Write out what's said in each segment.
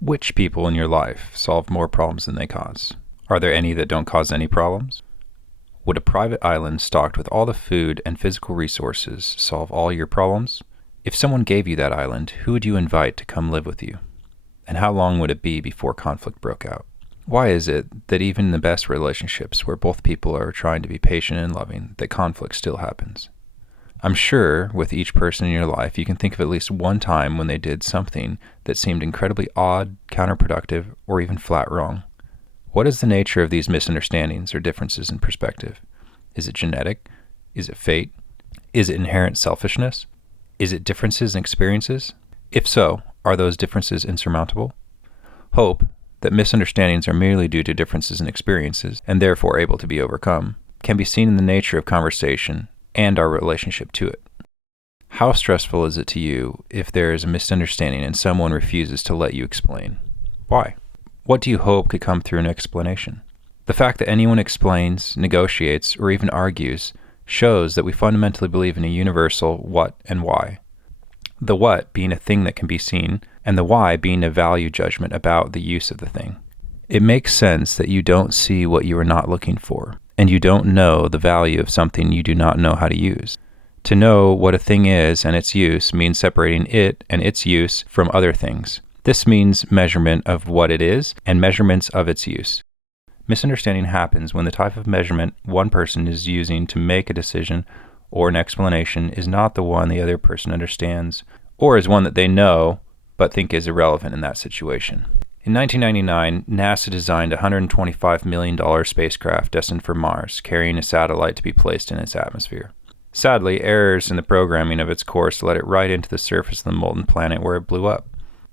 Which people in your life solve more problems than they cause? Are there any that don't cause any problems? Would a private island stocked with all the food and physical resources solve all your problems? If someone gave you that island, who would you invite to come live with you? And how long would it be before conflict broke out? Why is it that even in the best relationships where both people are trying to be patient and loving, that conflict still happens? I'm sure with each person in your life, you can think of at least one time when they did something that seemed incredibly odd, counterproductive, or even flat wrong. What is the nature of these misunderstandings or differences in perspective? Is it genetic? Is it fate? Is it inherent selfishness? Is it differences in experiences? If so, are those differences insurmountable? Hope that misunderstandings are merely due to differences in experiences, and therefore able to be overcome, can be seen in the nature of conversation and our relationship to it. How stressful is it to you if there is a misunderstanding and someone refuses to let you explain? Why? What do you hope could come through an explanation? The fact that anyone explains, negotiates, or even argues shows that we fundamentally believe in a universal what and why. The what being a thing that can be seen, and the why being a value judgment about the use of the thing. It makes sense that you don't see what you are not looking for, and you don't know the value of something you do not know how to use. To know what a thing is and its use means separating it and its use from other things. This means measurement of what it is and measurements of its use. Misunderstanding happens when the type of measurement one person is using to make a decision or an explanation is not the one the other person understands, or is one that they know but think is irrelevant in that situation. In 1999, NASA designed a $125 million spacecraft destined for Mars, carrying a satellite to be placed in its atmosphere. Sadly, errors in the programming of its course led it right into the surface of the molten planet where it blew up.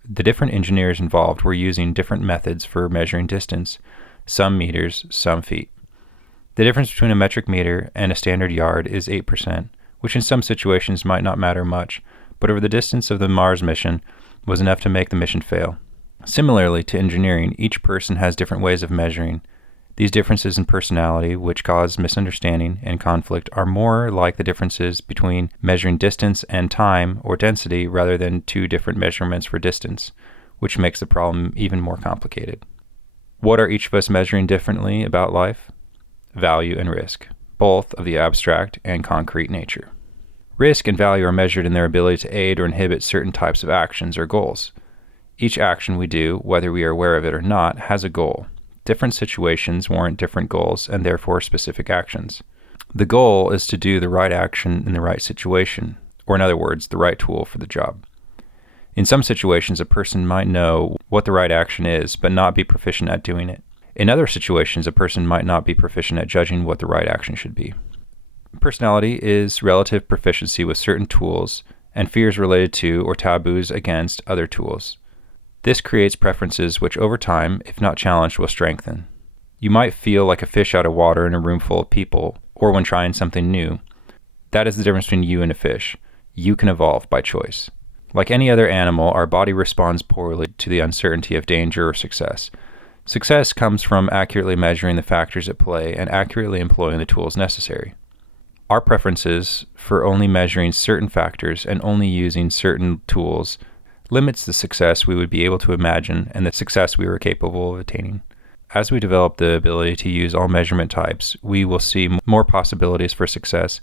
The different engineers involved were using different methods for measuring distance, some meters, some feet. The difference between a metric meter and a standard yard is 8%, which in some situations might not matter much, but over the distance of the Mars mission was enough to make the mission fail. Similarly to engineering, each person has different ways of measuring. These differences in personality, which cause misunderstanding and conflict, are more like the differences between measuring distance and time or density rather than two different measurements for distance, which makes the problem even more complicated. What are each of us measuring differently about life? Value and risk, both of the abstract and concrete nature. Risk and value are measured in their ability to aid or inhibit certain types of actions or goals. Each action we do, whether we are aware of it or not, has a goal. Different situations warrant different goals and therefore specific actions. The goal is to do the right action in the right situation, or in other words, the right tool for the job. In some situations, a person might know what the right action is, but not be proficient at doing it. In other situations, a person might not be proficient at judging what the right action should be. Personality is relative proficiency with certain tools and fears related to or taboos against other tools. This creates preferences which over time, if not challenged, will strengthen. You might feel like a fish out of water in a room full of people, or when trying something new. That is the difference between you and a fish. You can evolve by choice. Like any other animal, our body responds poorly to the uncertainty of danger or success. Success comes from accurately measuring the factors at play and accurately employing the tools necessary. Our preferences for only measuring certain factors and only using certain tools limits the success we would be able to imagine and the success we were capable of attaining. As we develop the ability to use all measurement types, we will see more possibilities for success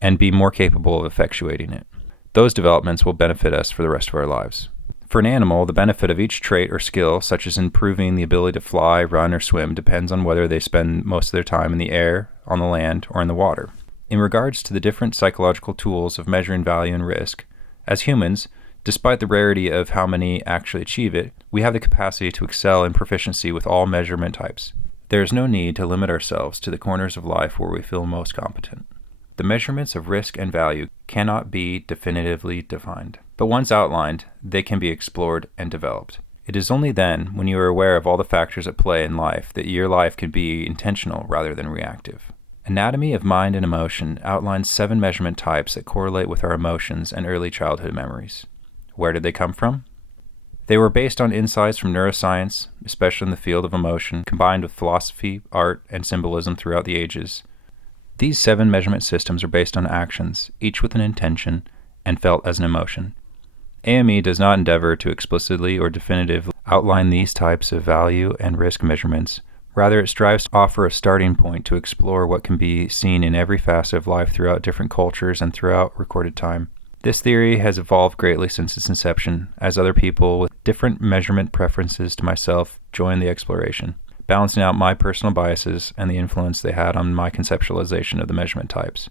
and be more capable of effectuating it. Those developments will benefit us for the rest of our lives. For an animal, the benefit of each trait or skill, such as improving the ability to fly, run, or swim, depends on whether they spend most of their time in the air, on the land, or in the water. In regards to the different psychological tools of measuring value and risk, as humans, despite the rarity of how many actually achieve it, we have the capacity to excel in proficiency with all measurement types. There is no need to limit ourselves to the corners of life where we feel most competent. The measurements of risk and value cannot be definitively defined, but once outlined, they can be explored and developed. It is only then, when you are aware of all the factors at play in life, that your life can be intentional rather than reactive. Anatomy of Mind and Emotion outlines 7 measurement types that correlate with our emotions and early childhood memories. Where did they come from? They were based on insights from neuroscience, especially in the field of emotion, combined with philosophy, art, and symbolism throughout the ages. These 7 measurement systems are based on actions, each with an intention, and felt as an emotion. A.M.E. does not endeavor to explicitly or definitively outline these types of value and risk measurements. Rather, it strives to offer a starting point to explore what can be seen in every facet of life throughout different cultures and throughout recorded time. This theory has evolved greatly since its inception, as other people with different measurement preferences to myself joined the exploration, balancing out my personal biases and the influence they had on my conceptualization of the measurement types.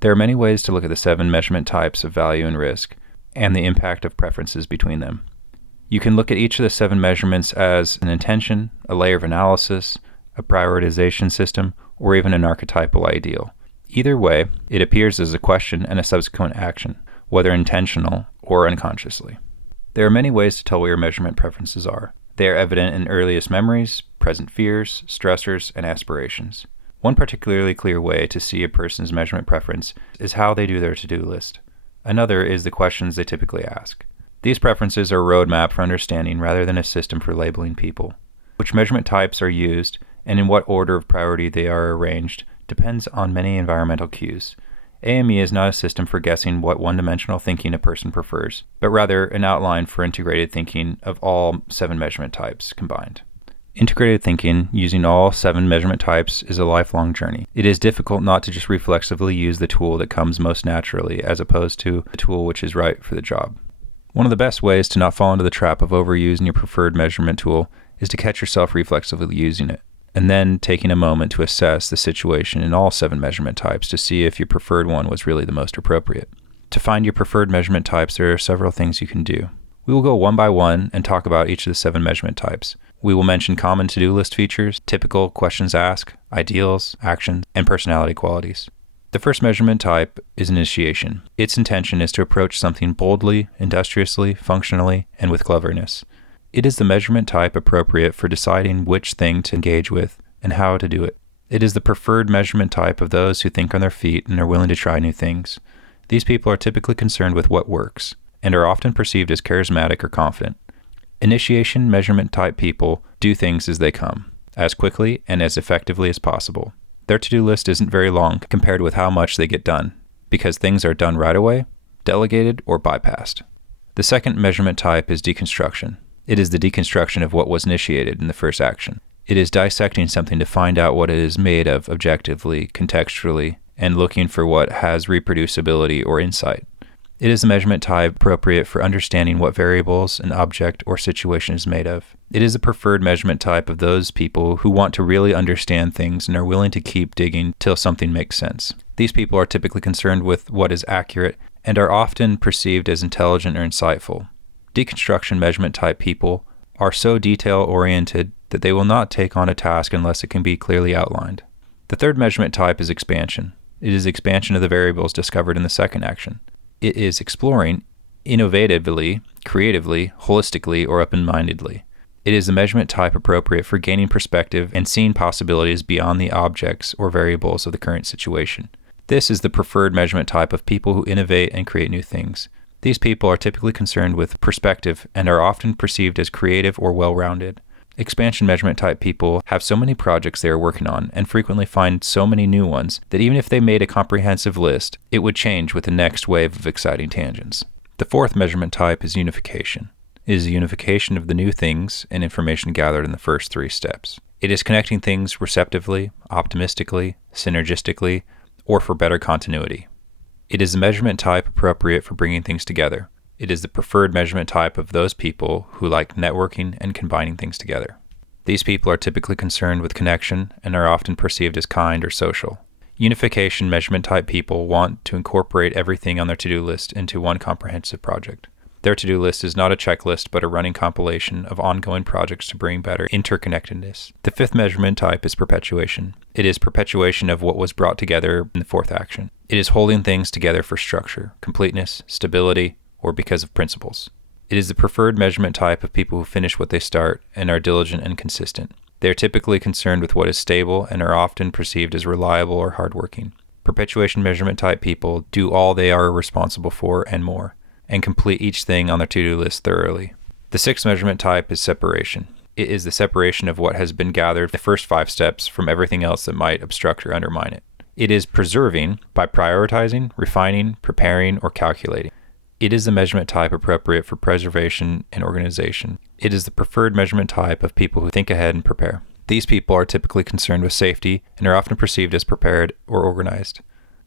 There are many ways to look at the 7 measurement types of value and risk, and the impact of preferences between them. You can look at each of the 7 measurements as an intention, a layer of analysis, a prioritization system, or even an archetypal ideal. Either way, it appears as a question and a subsequent action, whether intentional or unconsciously. There are many ways to tell what your measurement preferences are. They are evident in earliest memories, present fears, stressors, and aspirations. One particularly clear way to see a person's measurement preference is how they do their to-do list. Another is the questions they typically ask. These preferences are a roadmap for understanding rather than a system for labeling people. Which measurement types are used and in what order of priority they are arranged depends on many environmental cues. A.M.E. is not a system for guessing what one-dimensional thinking a person prefers, but rather an outline for integrated thinking of all 7 measurement types combined. Integrated thinking, using all 7 measurement types, is a lifelong journey. It is difficult not to just reflexively use the tool that comes most naturally, as opposed to the tool which is right for the job. One of the best ways to not fall into the trap of overusing your preferred measurement tool is to catch yourself reflexively using it, and then taking a moment to assess the situation in all 7 measurement types to see if your preferred one was really the most appropriate. To find your preferred measurement types, there are several things you can do. We will go one by one and talk about each of the 7 measurement types. We will mention common to-do list features, typical questions asked, ideals, actions, and personality qualities. The first measurement type is initiation. Its intention is to approach something boldly, industriously, functionally, and with cleverness. It is the measurement type appropriate for deciding which thing to engage with and how to do it. It is the preferred measurement type of those who think on their feet and are willing to try new things. These people are typically concerned with what works and are often perceived as charismatic or confident. Initiation measurement type people do things as they come, as quickly and as effectively as possible. Their to-do list isn't very long compared with how much they get done, because things are done right away, delegated, or bypassed. The second measurement type is deconstruction. It is the deconstruction of what was initiated in the first action. It is dissecting something to find out what it is made of objectively, contextually, and looking for what has reproducibility or insight. It is the measurement type appropriate for understanding what variables an object or situation is made of. It is the preferred measurement type of those people who want to really understand things and are willing to keep digging till something makes sense. These people are typically concerned with what is accurate and are often perceived as intelligent or insightful. Deconstruction measurement type people are so detail-oriented that they will not take on a task unless it can be clearly outlined. The third measurement type is expansion. It is expansion of the variables discovered in the second action. It is exploring innovatively, creatively, holistically, or open-mindedly. It is the measurement type appropriate for gaining perspective and seeing possibilities beyond the objects or variables of the current situation. This is the preferred measurement type of people who innovate and create new things. These people are typically concerned with perspective and are often perceived as creative or well-rounded. Expansion measurement type people have so many projects they are working on and frequently find so many new ones that even if they made a comprehensive list, it would change with the next wave of exciting tangents. The fourth measurement type is unification. It is a unification of the new things and information gathered in the first 3 steps. It is connecting things receptively, optimistically, synergistically, or for better continuity. It is the measurement type appropriate for bringing things together. It is the preferred measurement type of those people who like networking and combining things together. These people are typically concerned with connection and are often perceived as kind or social. Unification measurement type people want to incorporate everything on their to-do list into one comprehensive project. Their to-do list is not a checklist but a running compilation of ongoing projects to bring better interconnectedness. The fifth measurement type is perpetuation. It is perpetuation of what was brought together in the fourth action. It is holding things together for structure, completeness, stability, or because of principles. It is the preferred measurement type of people who finish what they start and are diligent and consistent. They are typically concerned with what is stable and are often perceived as reliable or hardworking. Perpetuation measurement type people do all they are responsible for and more, and complete each thing on their to-do list thoroughly. The sixth measurement type is separation. It is the separation of what has been gathered the first 5 steps from everything else that might obstruct or undermine it. It is preserving by prioritizing, refining, preparing, or calculating. It is the measurement type appropriate for preservation and organization. It is the preferred measurement type of people who think ahead and prepare. These people are typically concerned with safety and are often perceived as prepared or organized.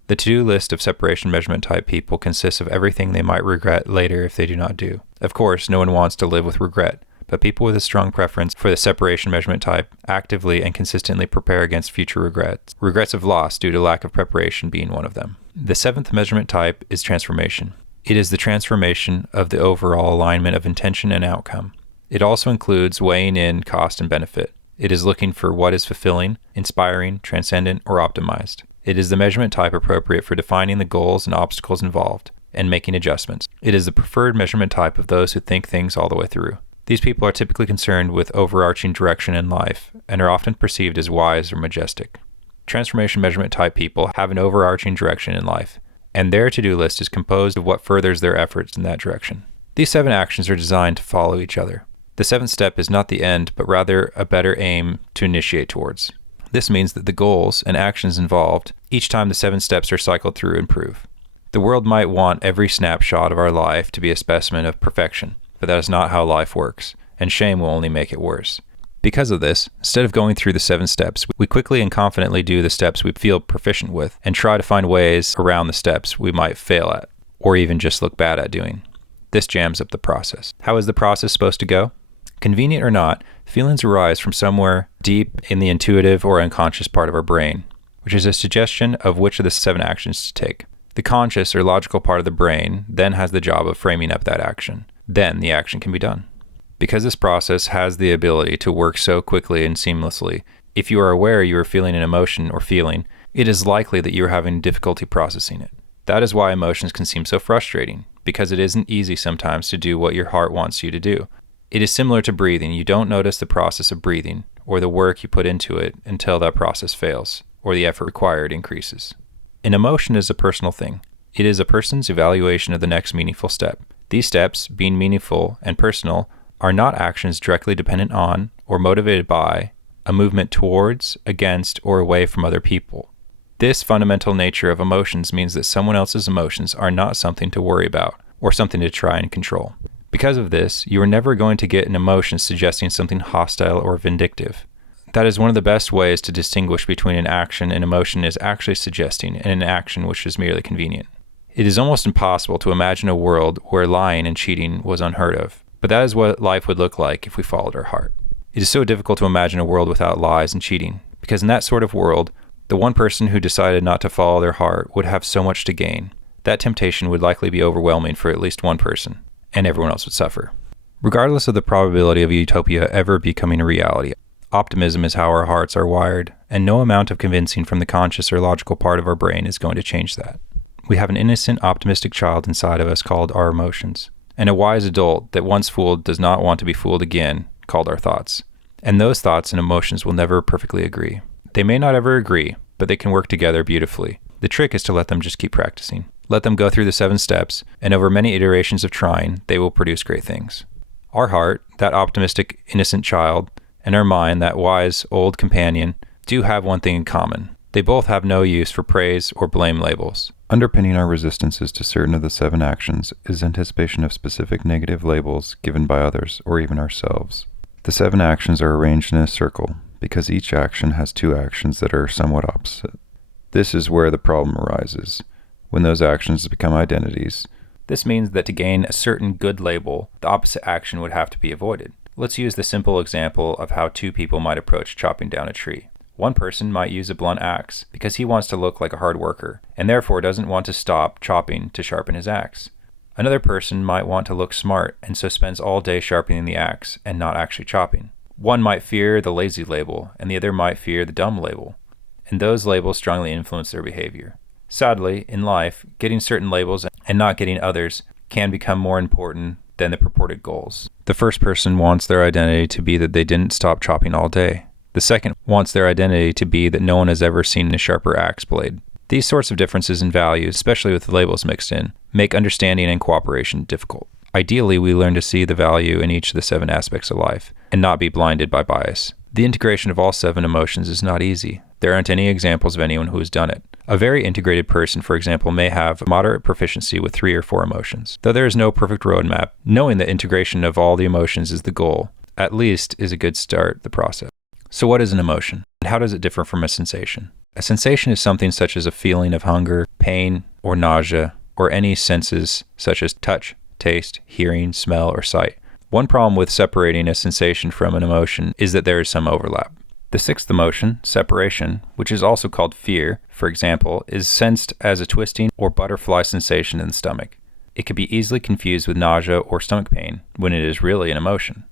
The to-do list of separation measurement type people consists of everything they might regret later if they do not do. Of course, no one wants to live with regret, but people with a strong preference for the separation measurement type actively and consistently prepare against future regrets. Regrets of loss due to lack of preparation being one of them. The seventh measurement type is transformation. It is the transformation of the overall alignment of intention and outcome. It also includes weighing in cost and benefit. It is looking for what is fulfilling, inspiring, transcendent, or optimized. It is the measurement type appropriate for defining the goals and obstacles involved and making adjustments. It is the preferred measurement type of those who think things all the way through. These people are typically concerned with overarching direction in life and are often perceived as wise or majestic. Transformation measurement type people have an overarching direction in life, and their to-do list is composed of what furthers their efforts in that direction. These 7 actions are designed to follow each other. The 7th step is not the end, but rather a better aim to initiate towards. This means that the goals and actions involved each time the 7 steps are cycled through improve. The world might want every snapshot of our life to be a specimen of perfection, but that is not how life works, and shame will only make it worse. Because of this, instead of going through the 7 steps, we quickly and confidently do the steps we feel proficient with and try to find ways around the steps we might fail at, or even just look bad at doing. This jams up the process. How is the process supposed to go? Convenient or not, feelings arise from somewhere deep in the intuitive or unconscious part of our brain, which is a suggestion of which of the 7 actions to take. The conscious or logical part of the brain then has the job of framing up that action. Then the action can be done. Because this process has the ability to work so quickly and seamlessly, if you are aware you are feeling an emotion or feeling, it is likely that you are having difficulty processing it. That is why emotions can seem so frustrating, because it isn't easy sometimes to do what your heart wants you to do. It is similar to breathing. You don't notice the process of breathing or the work you put into it until that process fails or the effort required increases. An emotion is a personal thing. It is a person's evaluation of the next meaningful step. These steps, being meaningful and personal, are not actions directly dependent on or motivated by a movement towards, against, or away from other people. This fundamental nature of emotions means that someone else's emotions are not something to worry about or something to try and control. Because of this, you are never going to get an emotion suggesting something hostile or vindictive. That is one of the best ways to distinguish between an action and emotion is actually suggesting and an action which is merely convenient. It is almost impossible to imagine a world where lying and cheating was unheard of. But that is what life would look like if we followed our heart. It is so difficult to imagine a world without lies and cheating, because in that sort of world, the one person who decided not to follow their heart would have so much to gain. That temptation would likely be overwhelming for at least one person, and everyone else would suffer. Regardless of the probability of utopia ever becoming a reality, optimism is how our hearts are wired, and no amount of convincing from the conscious or logical part of our brain is going to change that. We have an innocent, optimistic child inside of us called our emotions, and a wise adult that once fooled does not want to be fooled again, called our thoughts. And those thoughts and emotions will never perfectly agree. They may not ever agree, but they can work together beautifully. The trick is to let them just keep practicing. Let them go through the 7 steps, and over many iterations of trying, they will produce great things. Our heart, that optimistic, innocent child, and our mind, that wise, old companion, do have one thing in common. They both have no use for praise or blame labels. Underpinning our resistances to certain of the 7 actions is anticipation of specific negative labels given by others or even ourselves. The 7 actions are arranged in a circle because each action has 2 actions that are somewhat opposite. This is where the problem arises, when those actions become identities. This means that to gain a certain good label, the opposite action would have to be avoided. Let's use the simple example of how 2 people might approach chopping down a tree. One person might use a blunt axe because he wants to look like a hard worker and therefore doesn't want to stop chopping to sharpen his axe. Another person might want to look smart and so spends all day sharpening the axe and not actually chopping. One might fear the lazy label and the other might fear the dumb label, and those labels strongly influence their behavior. Sadly, in life, getting certain labels and not getting others can become more important than the purported goals. The first person wants their identity to be that they didn't stop chopping all day. The second wants their identity to be that no one has ever seen a sharper axe blade. These sorts of differences in values, especially with the labels mixed in, make understanding and cooperation difficult. Ideally, we learn to see the value in each of the 7 aspects of life and not be blinded by bias. The integration of all 7 emotions is not easy. There aren't any examples of anyone who has done it. A very integrated person, for example, may have moderate proficiency with 3 or 4 emotions. Though there is no perfect roadmap, knowing that integration of all the emotions is the goal, at least is a good start the process. So what is an emotion, and how does it differ from a sensation? A sensation is something such as a feeling of hunger, pain, or nausea, or any senses such as touch, taste, hearing, smell, or sight. One problem with separating a sensation from an emotion is that there is some overlap. The 6th emotion, separation, which is also called fear, for example, is sensed as a twisting or butterfly sensation in the stomach. It can be easily confused with nausea or stomach pain when it is really an emotion.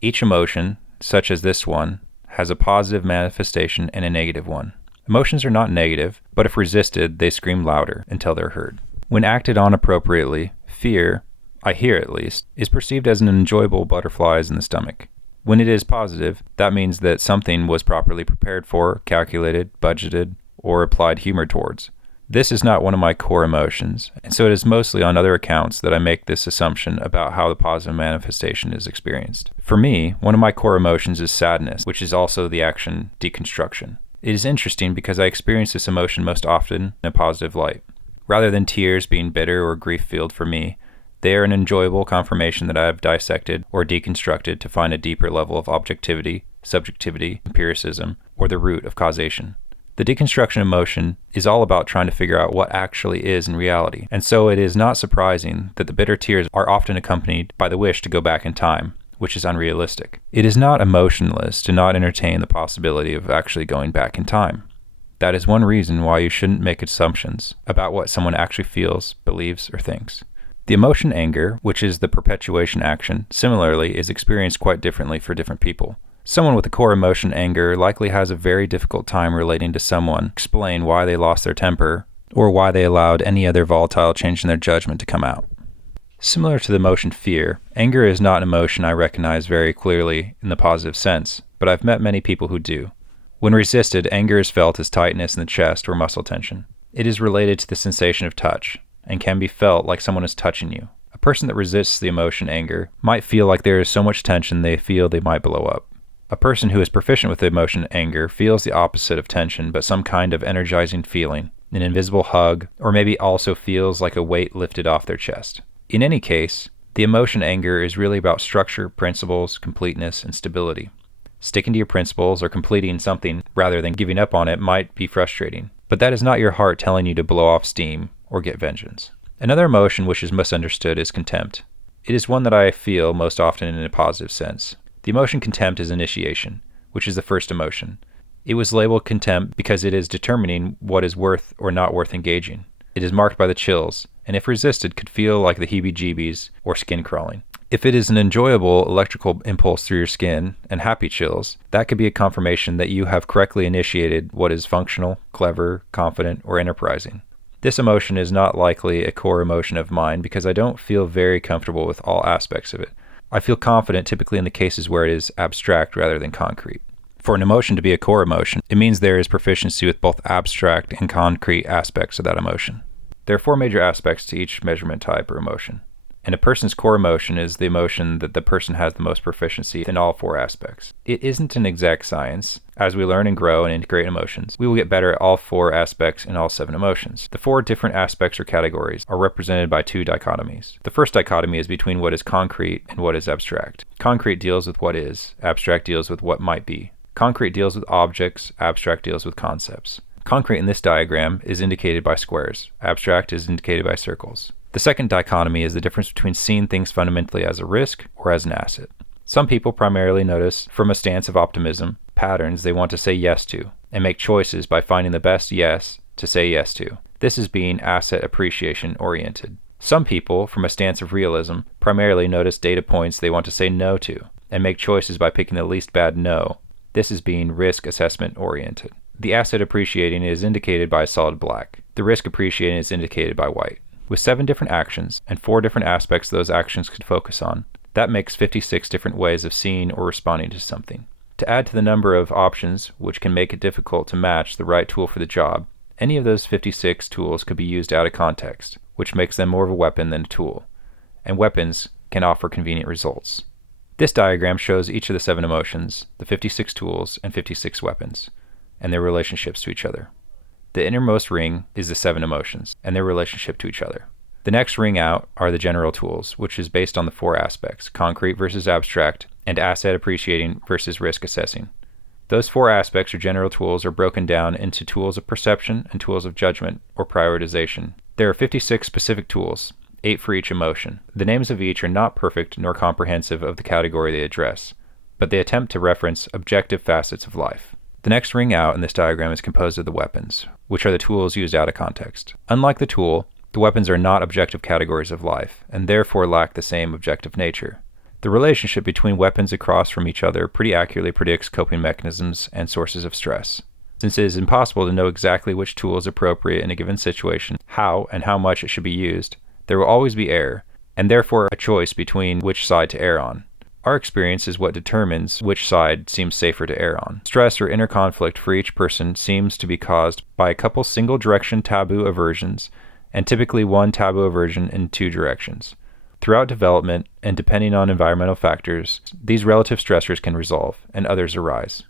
Each emotion, such as this one, has a positive manifestation and a negative one. Emotions are not negative, but if resisted, they scream louder until they're heard. When acted on appropriately, fear, I hear at least, is perceived as an enjoyable butterflies in the stomach. When it is positive, that means that something was properly prepared for, calculated, budgeted, or applied humor towards. This is not one of my core emotions, and so it is mostly on other accounts that I make this assumption about how the positive manifestation is experienced. For me, one of my core emotions is sadness, which is also the action deconstruction. It is interesting because I experience this emotion most often in a positive light. Rather than tears being bitter or grief-filled for me, they are an enjoyable confirmation that I have dissected or deconstructed to find a deeper level of objectivity, subjectivity, empiricism, or the root of causation. The deconstruction emotion is all about trying to figure out what actually is in reality, and so it is not surprising that the bitter tears are often accompanied by the wish to go back in time, which is unrealistic. It is not emotionless to not entertain the possibility of actually going back in time. That is one reason why you shouldn't make assumptions about what someone actually feels, believes, or thinks. The emotion anger, which is the perpetuation action, similarly is experienced quite differently for different people. Someone with a core emotion anger likely has a very difficult time relating to someone, explain why they lost their temper, or why they allowed any other volatile change in their judgment to come out. Similar to the emotion fear, anger is not an emotion I recognize very clearly in the positive sense, but I've met many people who do. When resisted, anger is felt as tightness in the chest or muscle tension. It is related to the sensation of touch, and can be felt like someone is touching you. A person that resists the emotion anger might feel like there is so much tension they feel they might blow up. A person who is proficient with the emotion anger feels the opposite of tension, but some kind of energizing feeling, an invisible hug, or maybe also feels like a weight lifted off their chest. In any case, the emotion anger is really about structure, principles, completeness, and stability. Sticking to your principles or completing something rather than giving up on it might be frustrating, but that is not your heart telling you to blow off steam or get vengeance. Another emotion which is misunderstood is contempt. It is one that I feel most often in a positive sense. The emotion contempt is initiation, which is the first emotion. It was labeled contempt because it is determining what is worth or not worth engaging. It is marked by the chills, and if resisted could feel like the heebie-jeebies or skin crawling. If it is an enjoyable electrical impulse through your skin and happy chills, that could be a confirmation that you have correctly initiated what is functional, clever, confident, or enterprising. This emotion is not likely a core emotion of mine because I don't feel very comfortable with all aspects of it. I feel confident typically in the cases where it is abstract rather than concrete. For an emotion to be a core emotion, it means there is proficiency with both abstract and concrete aspects of that emotion. There are 4 major aspects to each measurement type or emotion, and a person's core emotion is the emotion that the person has the most proficiency in all 4 aspects. It isn't an exact science. As we learn and grow and integrate emotions, we will get better at all 4 aspects in all 7 emotions. The 4 different aspects or categories are represented by 2 dichotomies. The first dichotomy is between what is concrete and what is abstract. Concrete deals with what is, abstract deals with what might be. Concrete deals with objects, abstract deals with concepts. Concrete in this diagram is indicated by squares. Abstract is indicated by circles. The second dichotomy is the difference between seeing things fundamentally as a risk or as an asset. Some people primarily notice, from a stance of optimism, patterns they want to say yes to, and make choices by finding the best yes to say yes to. This is being asset appreciation oriented. Some people, from a stance of realism, primarily notice data points they want to say no to, and make choices by picking the least bad no. This is being risk assessment oriented. The asset appreciating is indicated by a solid black. The risk appreciating is indicated by white. With 7 different actions and 4 different aspects those actions could focus on, that makes 56 different ways of seeing or responding to something. To add to the number of options which can make it difficult to match the right tool for the job, any of those 56 tools could be used out of context, which makes them more of a weapon than a tool, and weapons can offer convenient results. This diagram shows each of the 7 emotions, the 56 tools, and 56 weapons, and their relationships to each other. The innermost ring is the 7 emotions and their relationship to each other. The next ring out are the general tools, which is based on the 4 aspects: concrete versus abstract, and asset appreciating versus risk assessing. Those 4 aspects or general tools are broken down into tools of perception and tools of judgment or prioritization. There are 56 specific tools, 8 for each emotion. The names of each are not perfect nor comprehensive of the category they address, but they attempt to reference objective facets of life. The next ring out in this diagram is composed of the weapons, which are the tools used out of context. Unlike the tool, the weapons are not objective categories of life, and therefore lack the same objective nature. The relationship between weapons across from each other pretty accurately predicts coping mechanisms and sources of stress. Since it is impossible to know exactly which tool is appropriate in a given situation, how and how much it should be used, there will always be error, and therefore a choice between which side to err on. Our experience is what determines which side seems safer to err on. Stress or inner conflict for each person seems to be caused by a couple single-direction taboo aversions, and typically one taboo aversion in 2 directions. Throughout development, and depending on environmental factors, these relative stressors can resolve, and others arise.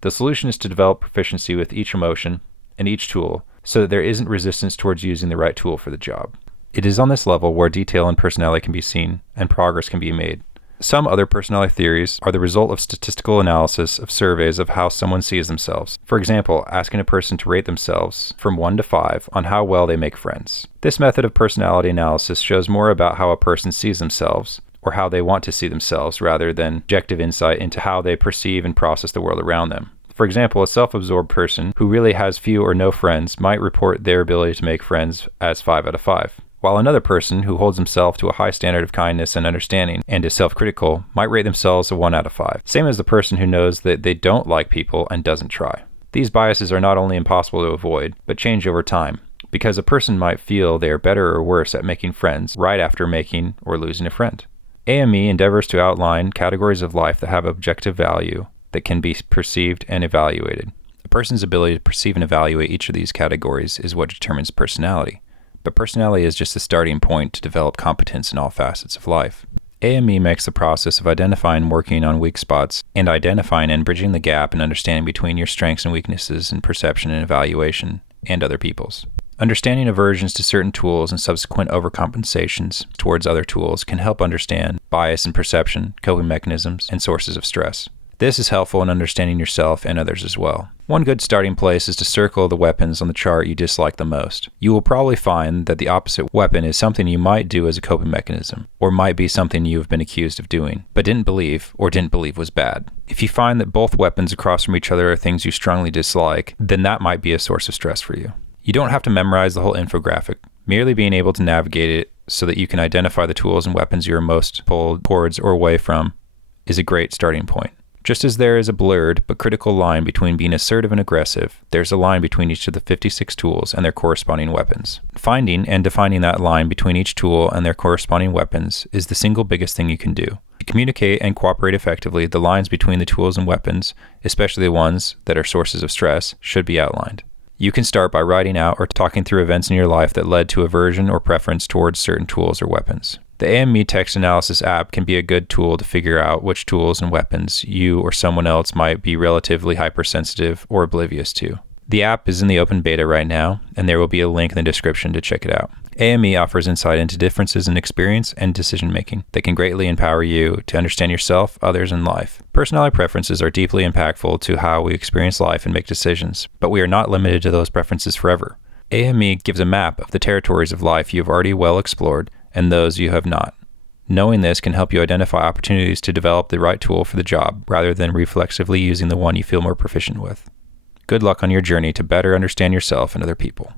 The solution is to develop proficiency with each emotion and each tool so that there isn't resistance towards using the right tool for the job. It is on this level where detail and personality can be seen, and progress can be made. Some other personality theories are the result of statistical analysis of surveys of how someone sees themselves. For example, asking a person to rate themselves from 1 to 5 on how well they make friends. This method of personality analysis shows more about how a person sees themselves, or how they want to see themselves, rather than objective insight into how they perceive and process the world around them. For example, a self-absorbed person who really has few or no friends might report their ability to make friends as 5 out of 5. While another person who holds himself to a high standard of kindness and understanding and is self-critical might rate themselves a 1 out of 5. Same as the person who knows that they don't like people and doesn't try. These biases are not only impossible to avoid, but change over time, because a person might feel they are better or worse at making friends right after making or losing a friend. A.M.E. endeavors to outline categories of life that have objective value that can be perceived and evaluated. A person's ability to perceive and evaluate each of these categories is what determines personality. But personality is just the starting point to develop competence in all facets of life. A.M.E. makes the process of identifying and working on weak spots, and identifying and bridging the gap and understanding between your strengths and weaknesses in perception and evaluation, and other people's. Understanding aversions to certain tools and subsequent overcompensations towards other tools can help understand bias in perception, coping mechanisms, and sources of stress. This is helpful in understanding yourself and others as well. One good starting place is to circle the weapons on the chart you dislike the most. You will probably find that the opposite weapon is something you might do as a coping mechanism, or might be something you have been accused of doing, but didn't believe was bad. If you find that both weapons across from each other are things you strongly dislike, then that might be a source of stress for you. You don't have to memorize the whole infographic. Merely being able to navigate it so that you can identify the tools and weapons you are most pulled towards or away from is a great starting point. Just as there is a blurred but critical line between being assertive and aggressive, there's a line between each of the 56 tools and their corresponding weapons. Finding and defining that line between each tool and their corresponding weapons is the single biggest thing you can do. To communicate and cooperate effectively, the lines between the tools and weapons, especially the ones that are sources of stress, should be outlined. You can start by writing out or talking through events in your life that led to aversion or preference towards certain tools or weapons. The A.M.E. text analysis app can be a good tool to figure out which tools and weapons you or someone else might be relatively hypersensitive or oblivious to. The app is in the open beta right now, and there will be a link in the description to check it out. A.M.E. offers insight into differences in experience and decision-making that can greatly empower you to understand yourself, others, and life. Personality preferences are deeply impactful to how we experience life and make decisions, but we are not limited to those preferences forever. A.M.E. gives a map of the territories of life you have already well explored and those you have not. Knowing this can help you identify opportunities to develop the right tool for the job rather than reflexively using the one you feel more proficient with. Good luck on your journey to better understand yourself and other people.